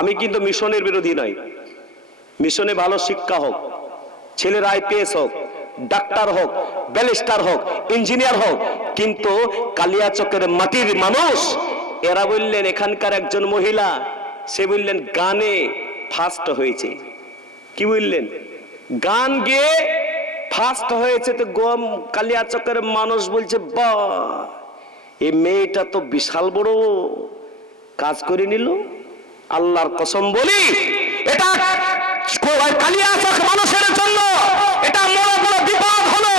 আমি কিন্তু মিশনের বিরোধী নই। মিশনে ভালো শিক্ষা হোক, ছেলের আইপিএস হোক, ডাক্তার হোক ব্যালিস্টার হোক, ইঞ্জিনিয়ার হোক, কিন্তু কালিয়াচকের মাটির মানুষ, এরা বললেন, এখানকার একজন মহিলা, সে বললেন, গানে ফার্স্ট হয়েছে। কি বললেন? গান গেয়ে ফার্স্ট হয়েছে তো গম কালিয়াচকের মানুষ বলছে বা এই মেয়েটা তো বিশাল বড় কাজ করে নিল। আল্লাহর কসম বলি, এটা কালিয়াচক মানুষের জন্য, এটা বড় বড় বিপদ হলো।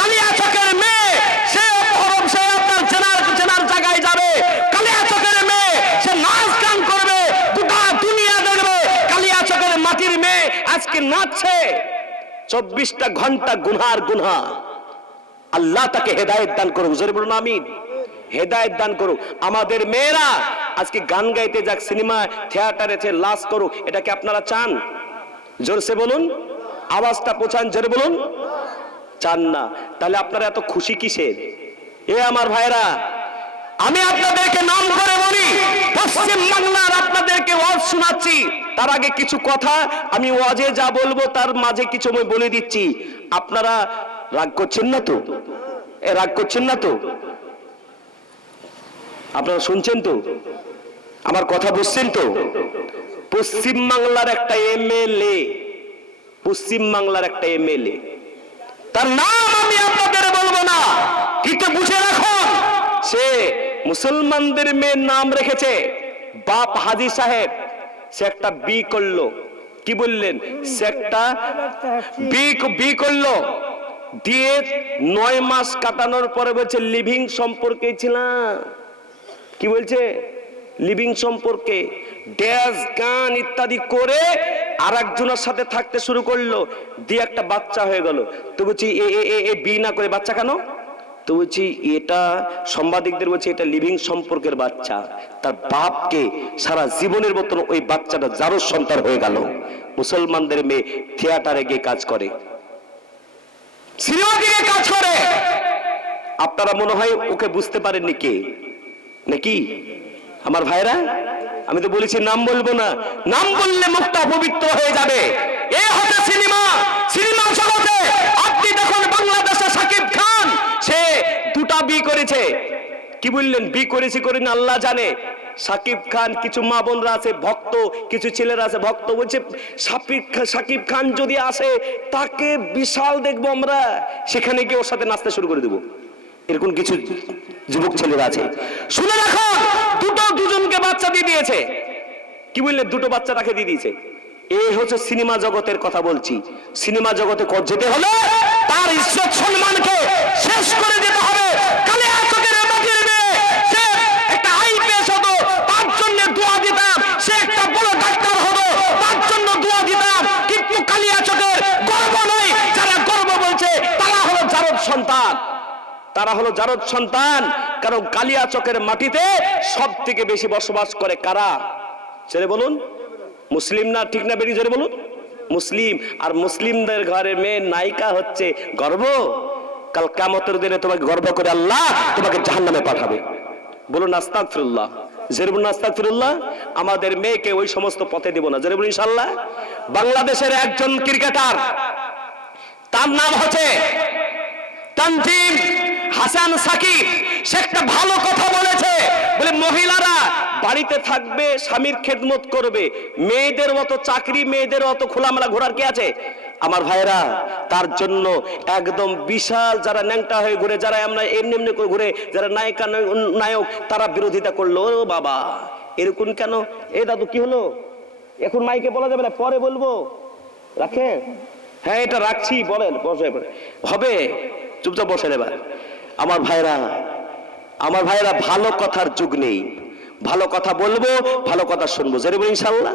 কালিয়াচকের মেয়ে, সে অপহরণ, সে আপনার চেনার চেনার জায়গায় যাবে। কালিয়াচকের মেয়ে, সে নাচ গান করবে, গোটা দুনিয়া দেখবে। কালিয়াচকের মাটির মেয়ে আজকে নাচছে। চব্বিশটা ঘণ্টা গুনহার গুনহা। আল্লাহ তাকে হেদায়েত দান করুক। জোরে বলুন, আমিন। হেদায়েত দান করুক আমাদের মেয়েরা আজকে গান গাইতে যাক, সিনেমা, থিয়েটারে লাশ করুক এটাকে আপনারা চান? জোরসে বলুন। আওয়াজটা পৌঁছান জোরে বলুন। চান না। তাহলে আপনারা এত খুশি কিসের এ আমার ভাইরা আমি আপনাদেরকে নাম করে বলি, পশ্চিম বাংলার আপনাদেরকে ওয়াজ শোনাচ্ছি। তার আগে কিছু কথা, আমি ওয়াজে যা বলব তার মাঝে কিছু আমি বলে দিচ্ছি। আপনারা রাগ করছেন না তো? এ রাগ করছেন না তো? আপনারা শুনছেন তো? আমার কথা বুঝছেন তো? পশ্চিম বাংলার একটা এমএলএ, পশ্চিম বাংলার একটা এমএলএ। তার নাম আমি আপনাদের বলব না। কিন্তু বুঝে রাখুন, সে মুসলমানদের মেয়ের নাম রেখেছে বাপ হাজি সাহেব। সে একটা বি করল। কি বললেন? সে একটা বি বি করল। দিয়ে নয় মাস কাটানোর পরে বলছে লিভিং সম্পর্কে ছিলাম। কি বলছে? লিভিং সম্পর্কে ড্যাস গান ইত্যাদি করে আর একজনের সাথে থাকতে শুরু করল। দিয়ে একটা বাচ্চা হয়ে গেল। তো বলছি, এ এ, এ- বি না করে বাচ্চা কেন? তো বলছি, এটা সাংবাদিকদের বলছে, এটা লিভিং সম্পর্কের বাচ্চা। তার বাপকে সারা জীবনের মতন ওই বাচ্চাটা যারো সন্তান হয়ে গেল। মুসলমানদের মেয়ে থিয়েটারে গিয়ে কাজ করে। সিনেমা দিকে কাজ করে। আপনারা মনে হয় ওকে বুঝতে পারেননি কে? নাকি? আমার ভাইরা, আমি তো বলেছি নাম বলব না। নাম বললে মুখটা পবিত্র হয়ে যাবে। এ হচ্ছে সিনেমা। সিনেমা জগতে আপনি দেখুন বাংলাদেশে সাকিব খান। সে দুটা বি করেছে। কি বললেন? বি করেছি করেন আল্লাহ জানে। সাকিব খান, কিছু মা বোনরা আছে, ভক্ত, কিছু ছেলেরা আছে, ভক্ত বলছে সাকিব খান যদি আসে, তাকে বিশাল দেখব আমরা। সেখানে গিয়ে ওর সাথে নাচতে শুরু করে দেবো। এরকম কিছু যুবক ছেলেরা আছে। শুনে রাখো, দুটো দুজনকে বাচ্চা দিয়ে দিয়েছে। কি বললে? দুটো বাচ্চা তাকে দিয়ে দিয়েছে। এই হচ্ছে সিনেমা জগতের কথা বলছি। সিনেমা জগতে ক- যেতে হলে তার ইজ্জত সম্মানকে শেষ করে যেতে হবে। কালিয়া চোখের মাটির মেয়ে, সে একটা আইপিএস হতো, তার জন্য দোয়া দিতাম। সে একটা বড় ডাক্তার হতো, তার জন্য দোয়া দিতাম। কিন্তু কালিয়া চোখের গর্ব নয় যারা গর্ব বলছে, তারা হলো জারদ সন্তান। তারা হলো জারদ সন্তান। কারণ কালিয়া চকের মাটিতে সব থেকে বেশি বসবাস করে কারা? ছেড়ে বলুন। মুসলিম না ঠিক না বেরিয়ে বলুন। মুসলিম। আর মুসলিমদের ঘরে মেয়ে নায়িকা হচ্ছে গর্ব। কাল কামতের দিনে তোমাকে গর্ব করে আল্লাহ তোমাকে জাহান্নামে পাঠাবে। বলুন, আস্তাগফিরুল্লাহ। জেরবুল আস্তাগফিরুল্লাহ। আমাদের মেয়েকে ওই সমস্ত পথে দেব না। জেরবুল ইনশাল্লাহ বাংলাদেশের একজন ক্রিকেটার, তার নাম হচ্ছে তানজিম হাসান সাকিব, সে একটা ভালো কথা বলেছে। বলে, মহিলারা বাড়িতে থাকবে, স্বামীর খেদমত করবে। মেয়েদের মতো চাকরি, মেয়েদের অত খোলামেলা ঘোরার কি আছে? আমার ভাইরা তার জন্য একদম বিশাল যারা ন্যাংটা হয়ে ঘুরে, যারা আমরা এমনি এমনি করে ঘুরে, যারা নায়িকা নায়- নায়ক, তারা বিরোধিতা করল। ও বাবা, এরকম কেন? এ দাদু, কি হলো? এখন মাইকে বলা যাবে না, পরে বলব। রাখে হ্যাঁ এটা রাখছি, বলেন, বসে হবে, চুপচাপ বসে এবার। আমার ভাইরা আমার ভাইরা ভালো কথার যুগ নেই। ভালো কথা বলব, ভালো কথা শুনব। জেরবো ইনশাল্লাহ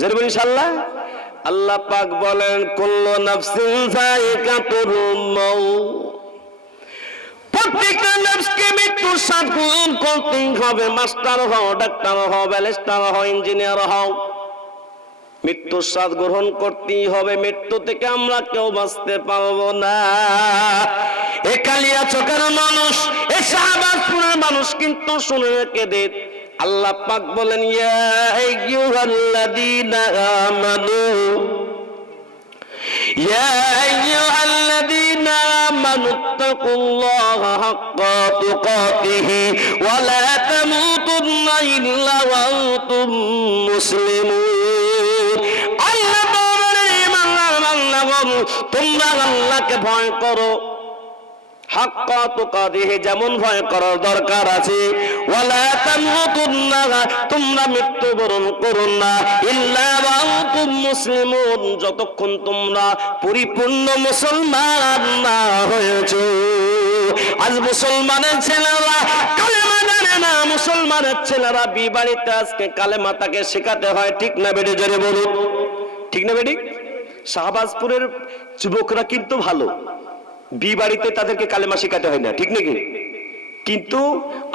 জেরবো ইনশাল্লাহ আল্লাহ পাক বলেন, কুল্লু নাফসিন যায়িকাতুল মাউত। প্রত্যেকটা নার্সকে মৃত্যু সাথ গ্রহণ করতেই হবে। মাস্টার হও, ডাক্তার হও, ব্যারিস্টার হও, ইঞ্জিনিয়ার হও। মৃত্যুর স্বাদ গ্রহণ করতেই হবে। মৃত্যু থেকে আমরা কেউ বাঁচতে পারব না। এ কালিয়া চোখের মানুষ, এ শাহবাজপুরের মানুষ কিন্তু শুনে রেখে দে আল্লাহ পাক বলেন আমানু আল্লাহকে ভয় করো। যেমন ভয় করার দরকার আছে। তোমরা মৃত্যুবরণ করো না। মুসলিমুন, যতক্ষণ তোমরা পরিপূর্ণ মুসলমান না হয়েছো। আজ মুসলমানের ছেলেরা কালেমা জানে না। মুসলমানের ছেলেরা বিবাড়িতে আজকে কালেমা তাকে শেখাতে হয়। ঠিক না বেড়ে জোরে বলুন। ঠিক না বেডি শাহবাজপুরের যুবকরা কিন্তু ভালো। বি বাড়িতে তাদেরকে কালেমা শেখাতে হয় না, ঠিক নাকি? কিন্তু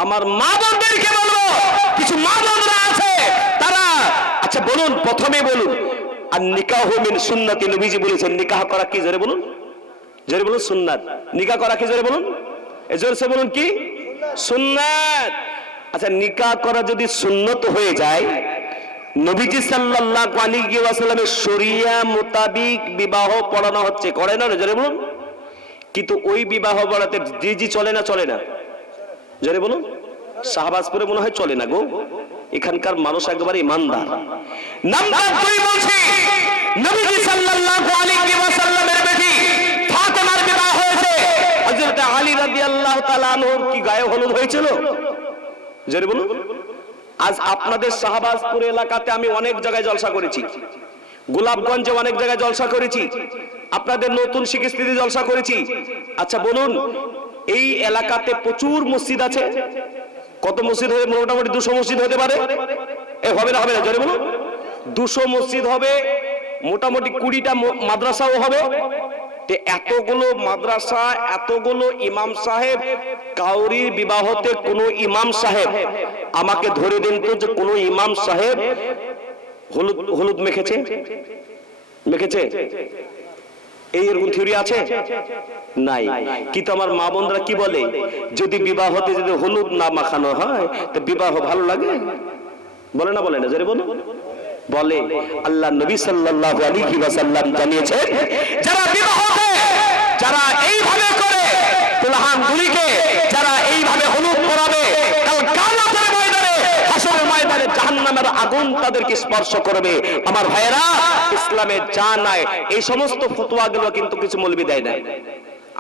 আমার মা বোনদেরকে বলব, কিছু মা বোনরা আছে, তারা আচ্ছা বলুন, প্রথমে বলুন। আর নিকাহ মিন সুন্নতি, নবীজি বলেছেন, নিকাহ করা কি? জোরে বলুন। জোরে বলুন, সুন্নাত। নিকাহ করা কি? জোরে বলুন। এ জোরসে বলুন কি? সুন্নাত। আচ্ছা নিকাহ করা যদি সুন্নত হয়ে যায় নবীজি সাল্লাল্লাহু আলাইহি ওয়াসাল্লামের শরিয়া মোতাবিক বিবাহ পড়ানো হচ্ছে, করে না, জোরে বলুন? কিন্তু ওই বিবাহ পড়াতে ডিজি চলে না চলে না? জোরে বলুন? শাহবাজপুরে মনে হয় চলে না গো। এখানকার মানুষ একেবারে ইমানদার। নাম্বার দুই বলছি, নবীজি সাল্লাল্লাহু আলাইহি ওয়াসাল্লামের বেটি ফাতেমার বিবাহ হয়েছে। হযরত আলী রাদিয়াল্লাহু তাআলা আনহুর কি গায়ে হলুদ হয়েছিল? জোরে বলুন? আজ আপনাদের শাহবাজপুর এলাকাতে আমি অনেক জায়গায় জলসা করেছি। গোলাপগঞ্জে অনেক জায়গায় জলসা করেছি। আপনাদের নতুন শিখিস্তিতে জলসা করেছি। আচ্ছা বলুন, এই এলাকাতে প্রচুর মসজিদ আছে? কত মসজিদ হবে মোটামুটি দুশো মসজিদ হতে পারে? এ, হবে না হবে না, জোরে বলুন। দুশো মসজিদ হবে, মোটামুটি কুড়িটা মাদ্রাসাও হবে। তে এতগুলো মাদ্রাসা, এতগুলো ইমাম সাহেব কাউরির বিবাহতে কোনো ইমাম সাহেব, আমাকে ধরে দিন তো যে কোনো ইমাম সাহেব হলুদ হলুদ মেখেছে? মেখেছে? এই এরকম থিওরি আছে? নাই। কিন্তু আমার মা বোনরা কি বলে? যদি বিবাহতে যদি হলুদ না মাখানো হয়, তো বিবাহ ভালো লাগে? বলে না বলে না? বলো বলে। আল্লাহ নবী সাল্লাল্লাহু আলাইহি ওয়াসাল্লাম জানিয়েছেন, যারা বিবাহতে যারা এইভাবে করে দুলহান দুলিকে যারা এইভাবে হলুদ পরাবে আগুন তাদেরকে স্পর্শ করবে। আমার ভাইয়েরা, ইসলামে যা নাই, এই সমস্ত ফতোয়াগুলো কিন্তু কিছু মৌলবি দেয় না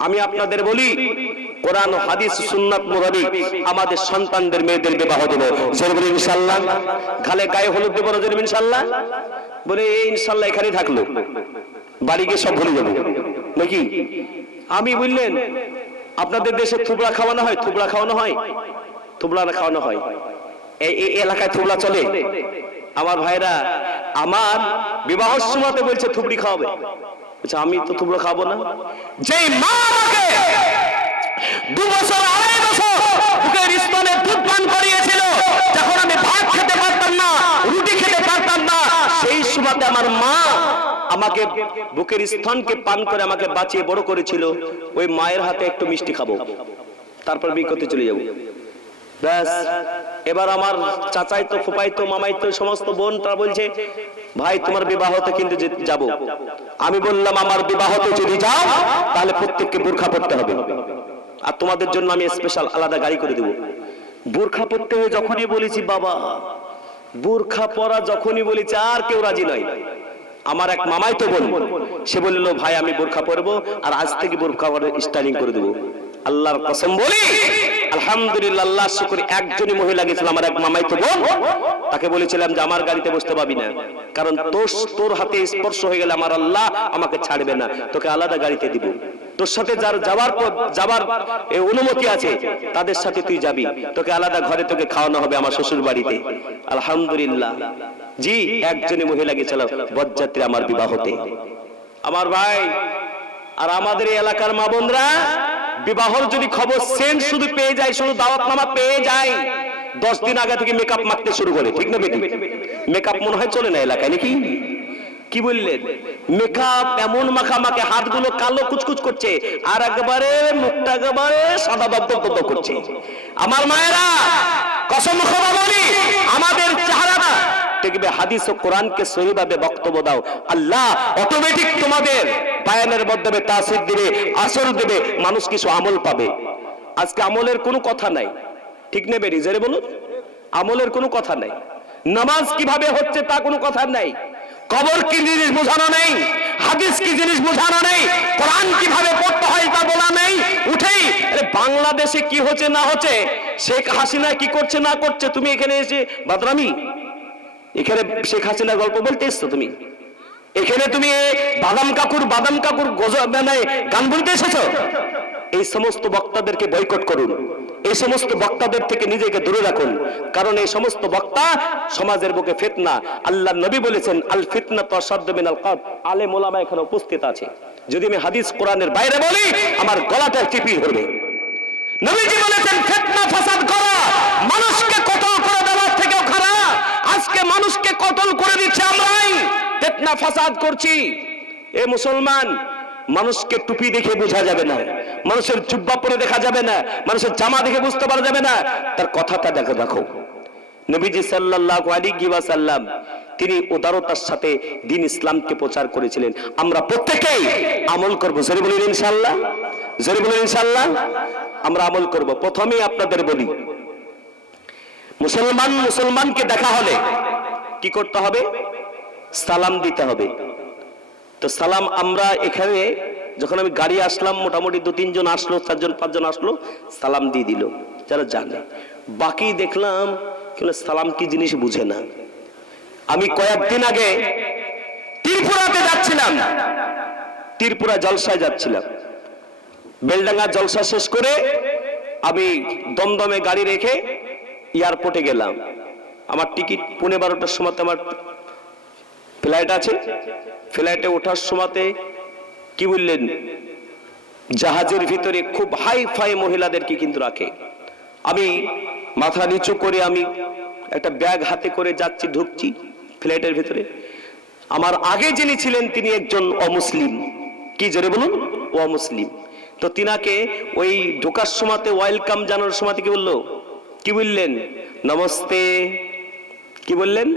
আমি আপনাদের বলি, কোরআন, হাদিস, সুন্নাত মোতাবেক আমাদের সন্তানদের, মেয়েদের বিবাহ দেব। জোর বলে, ইনশাআল্লাহ। গালে গায়ে হলুদ দেব জোর ইনশাআল্লাহ? বলে, এই ইনশাল্লাহ এখানেই থাকল। বাড়ি গিয়ে সব ভুলে যাব। নাকি? আমি বুঝলেন আপনাদের দেশে থুবড়া খাওয়ানো হয় থুবড়া খাওয়ানো হয়? থুবড়া খাওয়ানো হয়? এই এলাকায় থুবড়া চলে? আমার ভাইরা আমার বিবাহ সময়তে বলছে থুবড়ি খাওয়াবে। বলছে, আমি তো থুবড়া খাব না। যেই মা আমাকে দু বছর আড়াই বছর বুকের স্তনে দুধ পান করিয়েছিল যখন আমি ভাত খেতে পারতাম না রুটি খেতে পারতাম না সেই সময়তে আমার মা আমাকে বুকের স্থানকে পান করে আমাকে বাঁচিয়ে বড় করেছিল। ওই মায়ের হাতে একটু মিষ্টি খাব। তারপর বিয়ে করতে চলে যাব। ব্যাস, এবার আমার চাচাই তো ফুপাই তো মামাই তো সমস্ত বোন তারা বলছে, ভাই, তোমার বিবাহতে কিন্তু যাব। আমি বললাম, আমার বিবাহতে যদি যাও, তাহলে প্রত্যেককে বোরখা পড়তে হবে। আর তোমাদের জন্য আমি স্পেশাল আলাদা গাড়ি করে দেব। বোরখা পড়তে হয়ে যখনই বলেছি, বাবা, বোরখা পরা যখনই বলেছি, আর কেউ রাজি নয়। আমার এক মামাই তো বলব সে বলল, ভাই, আমি বোরখা পরবো আর আজ থেকে বোরখা পরে স্টাইলিং করে দেবো। আল্লাহর কসম বলি, আলহামদুলিল্লাহ আল্লাহ শুকর, একজনই মহিলা গেছিল, আমার এক মামাই তো বোন। তাকে বলেছিলাম যে, আমার গাড়িতে বসতে পাবি না। কারণ তোর তোর হাতে স্পর্শ হয়ে গেলে আমার আল্লাহ আমাকে ছাড়বে না। তোকে আলাদা গাড়িতে দিব। তোর সাথে যার পর যাবার অনুমতি আছে, তাদের সাথে তুই যাবি। তোকে আলাদা ঘরে তোকে খাওয়ানো হবে আমার শ্বশুর বাড়িতে আলহামদুলিল্লাহ। জি একজনই মহিলা গেছিল বরযাত্রী আমার বিবাহতে। আমার ভাই, আর আমাদের এলাকার মা বোনরা, বিবাহর যদি খবর সেন্ট শুধু পেয়ে যায়, শুধু দাওয়াত নামা পেয়ে যায়, দশ দিন আগে থেকে মেকআপ মাখতে শুরু করে, ঠিক না বেটি? মেকআপ মনে হয় চলে না এলাকায়, নাকি? কি বললেন? মেকআপ এমন মাখামাখে হাতগুলো কালো কুচকুচ করছে, আর একবারে মুখটা একেবারে সাদা দপ্তর করছে। আমার মায়েরা, কসম খোদা বলি, আমাদের চেহারাটা দেখবে হাদিস ও কোরআনকে সহিভাবে বক্তব্য দাও। আল্লাহ অটোমেটিক তোমাদের বায়ানের মাধ্যমে তাসির দিবে আসর দেবে, মানুষ কিছু আমল পাবে। আজকে আমলের কোনো কথা নাই। ঠিক নেবে রিজারে বলুন। আমলের কোনো কথা নাই। নামাজ কীভাবে হচ্ছে তা কোনো কথা নাই। কবর কি জিনিস বোঝানো নেই? হাদিস কি জিনিস বোঝানো নেই? কোরআন কীভাবে পড়তে হয় তা বলা নেই? উঠেই বাংলাদেশে কি হচ্ছে না হচ্ছে? শেখ হাসিনা কি করছে না করছে? তুমি এখানে এসে, বাদরামি, এখানে শেখ হাসিনা গল্প বলতে এসছো তুমি? এখানে তুমি বাদাম কাকুর বাদাম কাকুর গজ মানে গান বলতে এসেছ? এই সমস্ত বক্তাদেরকে বয়কট করুন। এই সমস্ত বক্তাদের থেকে নিজেকে দূরে রাখুন। কারণ এই সমস্ত বক্তা সমাজের বুকে ফিতনা। আল্লাহ নবী বলেছেন, আল ফিতনা তো অসাধ্য মিনাল কাদ। আলে মোলামা এখানে উপস্থিত আছে। যদি আমি হাদিস কোরআনের বাইরে বলি, আমার গলাটা টিপি ধরবে। নবীজি বলেছেন, ফিতনা, ফাসাদ করা, মানুষকে কতল করে দেওয়ার থেকেও খারাপ। আজকে মানুষকে কতল করে দিচ্ছে আমরাই। ফিতনা, ফাসাদ করছি। এ মুসলমান মানুষকে টুপি দেখে বোঝা যাবে না। মানুষের জুব্বা পরে দেখা যাবে না। মানুষের জামা দেখে বুঝতে পারা যাবে না। তার কথাটা দেখো দেখো। নবীজি সাল্লাল্লাহু আলাইহি ওয়াসাল্লাম, তিনি উদারতার সাথে দিন ইসলামকে প্রচার করেছিলেন। আমরা প্রত্যেকেই আমল করব। জোরে বলুন ইনশাআল্লাহ। জোরে বলুন ইনশাআল্লাহ। আমরা আমল করব। প্রথমেই আপনাদের বলি, মুসলমান মুসলমানকে দেখা হলে কি করতে হবে? সালাম দিতে হবে। তো সালাম, আমরা এখানে যখন আমি গাড়ি আসলাম, মোটামুটি দু তিনজন আসলো, চারজন, পাঁচজন আসলো, সালাম দিয়ে দিল। যারা জানে। বাকি দেখলাম, কিন্তু সালাম কি জিনিস বুঝে না। আমি কয়েকদিন আগে ত্রিপুরাতে যাচ্ছিলাম। ত্রিপুরা জলসায় যাচ্ছিলাম। বেলডাঙ্গা জলসা শেষ করে আমি দমদমে গাড়ি রেখে এয়ারপোর্টে গেলাম। আমার টিকিট, পৌনে বারোটার সময় আমার ফ্লাইট আছে। ফ্লাইটে ওঠার সময়তে কি বললেন? জাহাজের ভিতরে খুব হাই ফাই মহিলাদেরকে কিন্তু রাখে। আমি মাথা নিচু করে আমি একটা ব্যাগ হাতে করে যাচ্ছি, ঢুকছি ফ্লাইটের ভিতরে। আমার আগে যিনি ছিলেন, তিনি একজন অমুসলিম। কি জোরে বলুন? অমুসলিম। তো তিনাকে ওই ঢোকার সময়তে ওয়েলকাম জানানোর সময়তে কি বলল? কি বললেন? নমস্তে। কি বললেন?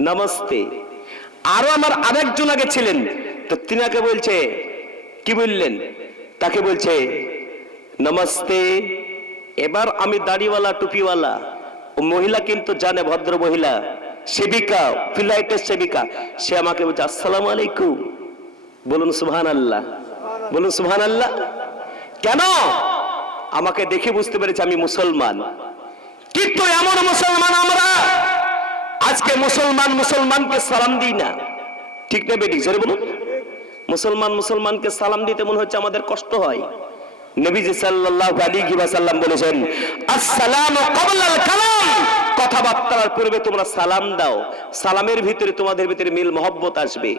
নমস্তে। আরও আমার আরেকজন আগে ছিলেন। তো তিনাকে বলছে, কি বললেন? তাকে বলছে, নমস্তে, এবার আমি দাড়িওয়ালা, টুপিওয়ালা। ও মহিলা কিন্তু জানে, ভদ্র মহিলা। সেবিকা, ফ্লাইটের সেবিকা। সে আমাকে বলছে, আসসালামু আলাইকুম। বলুন সুবহান আল্লাহ বলুন সুবহান আল্লাহ কেন? আমাকে দেখে বুঝতে পেরেছে আমি মুসলমান। কিন্তু এমন মুসলমান আমরা আজকে মুসলমান মুসলমানকে সালাম দিই না। ঠিক না বেটি জোরে বলুন। মুসলমান মুসলমানকে সালাম দিতে মনে হচ্ছে আমাদের কষ্ট হয়। নবীজি সাল্লাল্লাহু আলাইহি ওয়াসাল্লাম বলেছেন, আসসালামু ক্বাবলাল কালাম। কথাবার্তার পূর্বে তোমরা সালাম দাও। সালামের ভিতরে তোমাদের ভিতরে মিল মহব্বত আসবে।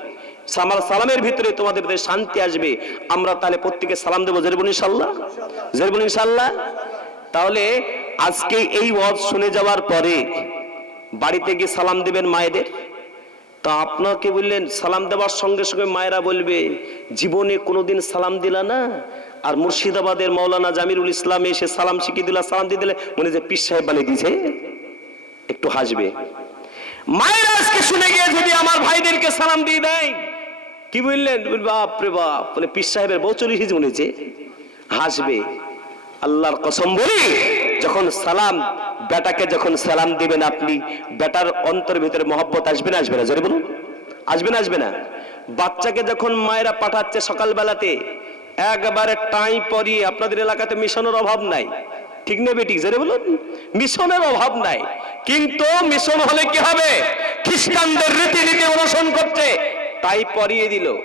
সামার সালামের ভিতরে তোমাদের ভিতরে শান্তি আসবে। আমরা তাহলে প্রত্যেকে সালাম দেবো। জেরবুন ইনশাল্লাহ। জেরবুন ইনশাল্লাহ। তাহলে আজকে এই ওয়াজ শুনে যাওয়ার পরে বাড়িতে গিয়ে সালাম দিবেন মায়েদের? তা আপনাকে বললেন সালাম দেওয়ার সঙ্গে সঙ্গে মায়েরা বলবে জীবনে কোনোদিন সালাম দিলা না? আর মুর্শিদাবাদের মৌলানা জামিরুল ইসলাম এসে সালাম শিখিয়ে দিলা সালাম দিয়ে দিলে মনে যে পীর সাহেব বানিয়ে দিয়েছে। একটু হাসবে। মায়েরা আজকে শুনে গিয়ে যদি আমার ভাইদেরকে সালাম দিয়ে দেয় কি বললেন? বলবে, বাপ বলে পীর সাহেবের বউ চল্লিশ মনেছে হাসবে। আল্লাহর কসম বলি যখন সালাম বেটাকে যখন সালাম দিবেন আপনি, বেটার অন্তর ভিতরে মহব্বত আসবে না আসবে না? জোরে বলুন। আসবে না আসবে না? বাচ্চাকে যখন মায়েরা পাঠাচ্ছে সকালবেলাতে, একবারে টাই পরিয়ে, আপনাদের এলাকাতে মিশনের অভাব নাই। ঠিক নেবে ঠিক জোরে বলুন। মিশনের অভাব নাই। কিন্তু মিশন হলে কি হবে? খ্রিস্টানদের রীতিনীতি অনুসরণ করছে। টাই পরিয়ে দিল।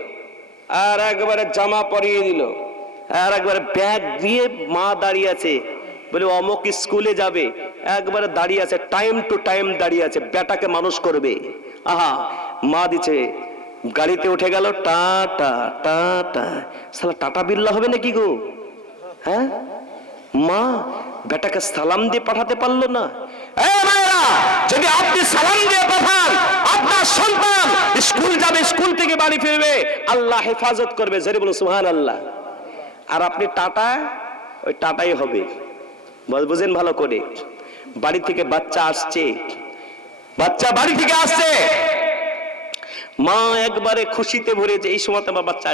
আর একবারে জামা পরিয়ে দিল। আর একবারে ব্যাগ দিয়ে মা দাঁড়িয়ে আছে। বলে, অমুক স্কুলে যাবে। একবারে দাঁড়িয়ে আছে টাইম টু টাইম দাঁড়িয়ে আছে, বেটাকে মানুষ করবে। আহা, মা দিছে, গাড়িতে উঠে গেল টাটা টাটা সালা টাটা বিল্লা হবে নাকি গো? হ্যাঁ? মা বেটাকে সালাম দিয়ে পাঠাতে পারল না। যদি আপনি সালাম দিয়ে পাঠান, আপনার সন্তান স্কুল যাবে, স্কুল থেকে বাড়ি ফিরবে, আল্লাহ হেফাজত করবে, জেরে বলুন সুহান আল্লাহ আর আপনি টাটা, ওই টাটাই হবে। বুঝেন ভালো করে। বাড়ি থেকে বাচ্চা আসছে। বাচ্চা বাড়ি থেকে আসছে। মা একবারে খুশিতে ভরে যে, এই সময় আমার বাচ্চা